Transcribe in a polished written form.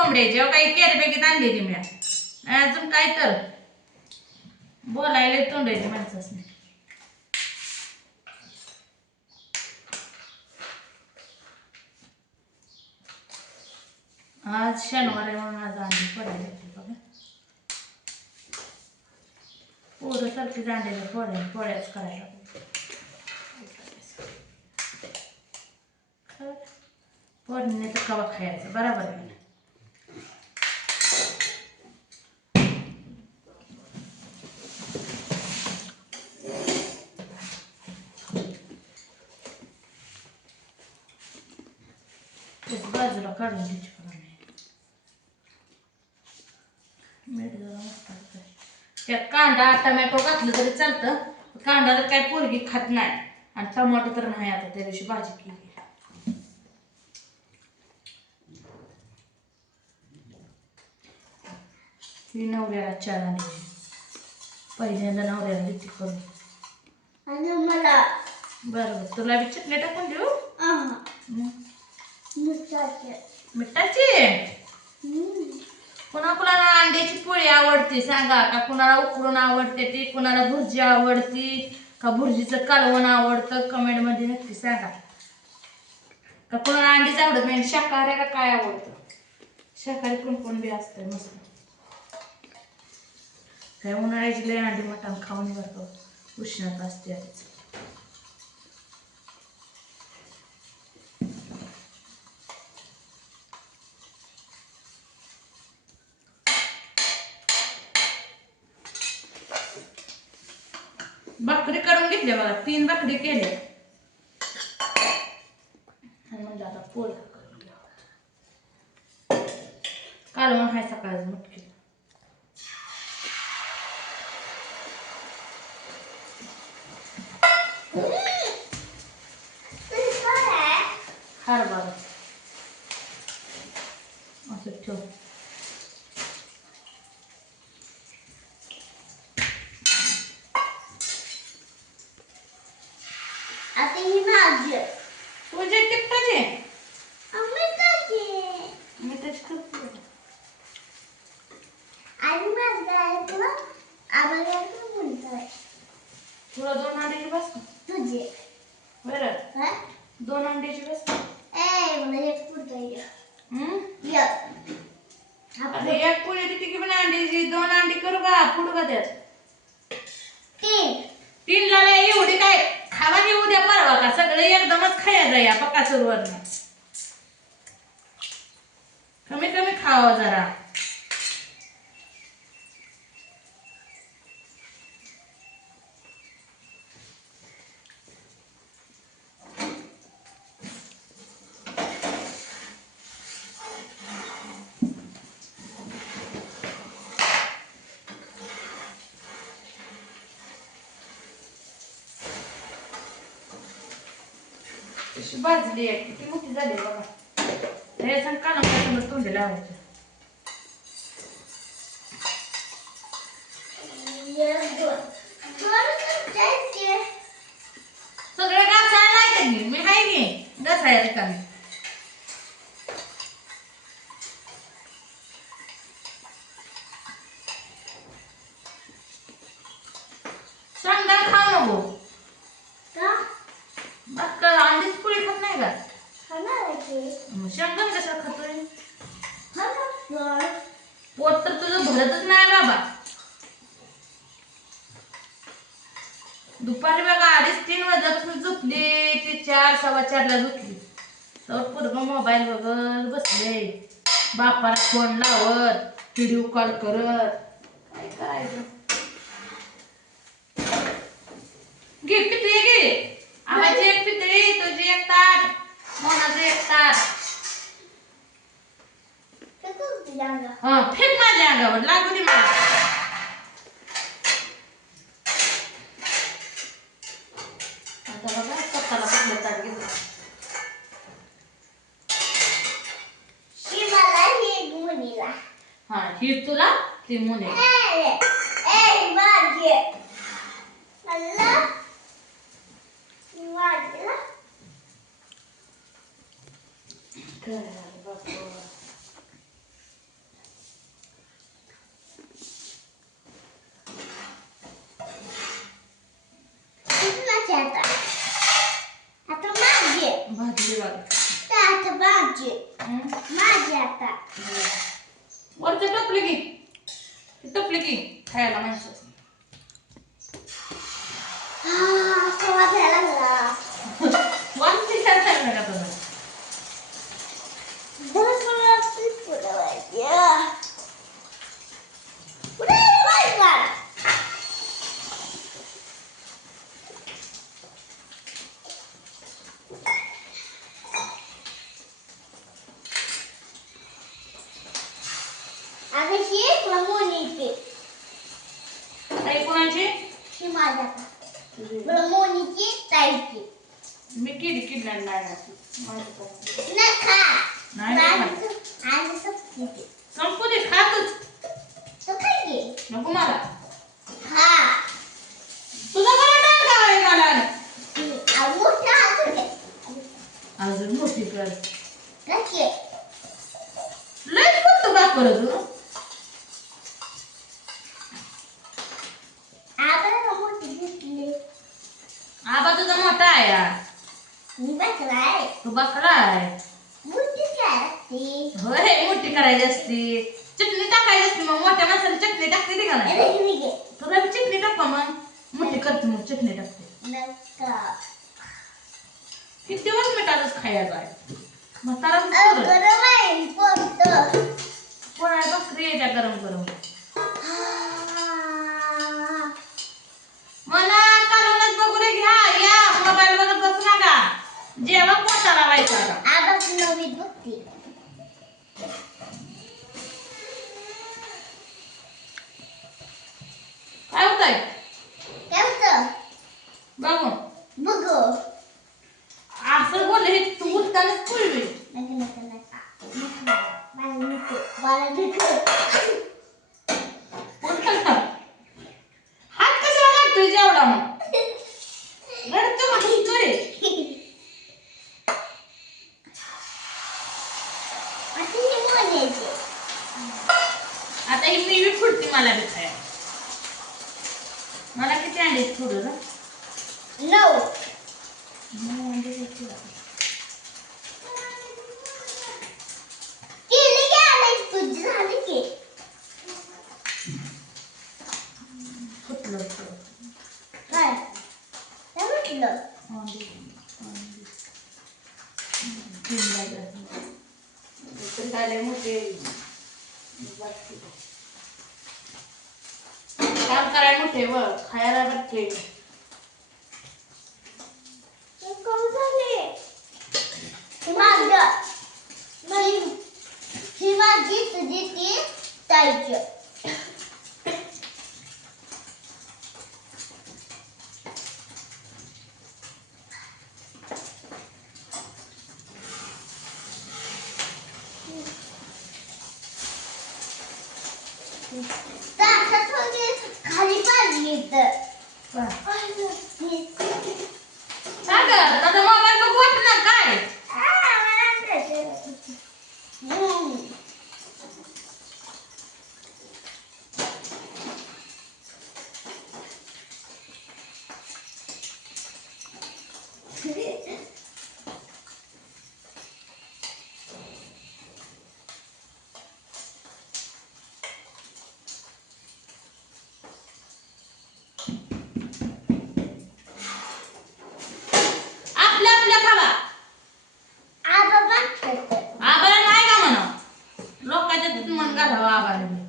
कोंबड्याची काही केरबेगीत आणली ती मी अजून काय तर बोलायला तोंडायची माणसासने. आज शनिवार आहे म्हणून आज अंडी फोडायला बघा. पोरं सारखी अंड्याच्या पोळ्याच करायला फोडणे तर कवा खायचं बरोबर आहे. बाजूला काढून घ्यायची मीठ जरा मस्त. त्यात कांदा टमॅटो घातलं तरी चालतं. कांदा तर काय पोरगी खात नाही आणि टमाटो तर नाही. आता त्या दिवशी भाजी केली. ही नवऱ्याला चहा आणली. पहिल्यांदा नवऱ्याला लिट्टी करून आणि मला बरोबर तुला बी चटणी टाकून देऊ. मिठाची कुणाला अंड्याची पोळी आवडते सांगा. का कुणाला उकडून आवडते ती, कुणाला भुर्जी आवडती का भुर्जीचं कालवण आवडतं कमेंट मध्ये नक्की सांगा. का कुणाला अंडीच आवडत नाही शाकाहारी का काय आवडतं. शाकाहारी कोण बी असतं मस्त. काय उन्हाळ्याची लय अंडी मटण खाऊन भरतो उष्णता असते. आधीच भाकरी करून घेतल्या बघा. 3 भाकरी केल्या म्हणजे आता पोळ्या करून घ्यावं. कालवण हाय सकाळचं मटकी. हरभरा असं ठेव. आता ही माझी तुझे टिप्पाचे मिठाची करते आणि माझं तुला आम्हाला बोलतोय. तुला 2 अंड्याची बस तुझे बरं 2 अंड्याची बस. मला एक पुरतोय. आता एक पोळी देते की पण अंड्याची 2 अंडी करू का फुडू का त्यात 3 लाला एवढी काय खावा की उद्या परवा का सगळं एकदमच खायचं या पकाचूरवर. कमी कमी खावा जरा. भाजली आहे किती मोठी झाली बघा. हे सांग काना समज तोंडी लावायचं. सगळे घासायला नाही मी हाय की घासायला रिकामी. सांगणार खाऊ नको का अंडीच पोळी खात नाही का. शेंगदाणे कशाला खातोय. पोट तर तुझं भरतच नाही बाबा. दुपारी बघा 2:30-3 वाजल्यापासून झोपली ती 4-4:15 झोपली. तर पूर्ण मोबाईल बघत बसले. बापाला फोन लावत व्हिडिओ कॉल करत काय करायचं. घे पितळी घे. आवाची एक पितळी तुझी एक ताट मोनाचं एक ताट. फेक माझ्या अंगावर लागू दे मला. आता बघा स्वतःला कुठलं ताट घेतलं. हा ही तुला ती मुली आता माझी आता वरचं टपले की खायला माणसं वाटते काय खायला का तुला मी किड नाही संपू दे खातच नको मला तुझा मला काय मला अजून मोठी कर लय फक्त बाप करत आबा तुझा मोठा आहे तू बकरा आहे होय मोठी करायची असती चटणी टाकायची असते मग मोठ्या माणसाला चटणी टाकते ती का नाही तुला चटणी टाका मग मोठी करते मग चटणी टाकते किती दिवस मिठातच खायचं आहे म्हातारा कोणा बकरी आहे त्या गरम गरम मला कालूनच बघू रे घ्या या मोबाईल बघत बसू नका जेव्हा पोटा लावायचा काय होतंय बघू असं बोलले हे तू उठतानाच पुळवी हात कशाला लागतोय जेवढा मग रडतो का करे आता ही मी बी फुटते मला बी खाया मला किती अंडे थोडं ना 9 अंडे काम करायला मोठे व खायला बघते खाली पाडली आता मोबाईल बघू वाट ना काय आबाला नाही का म्हणा लोकांच्या मन घालावं आबाला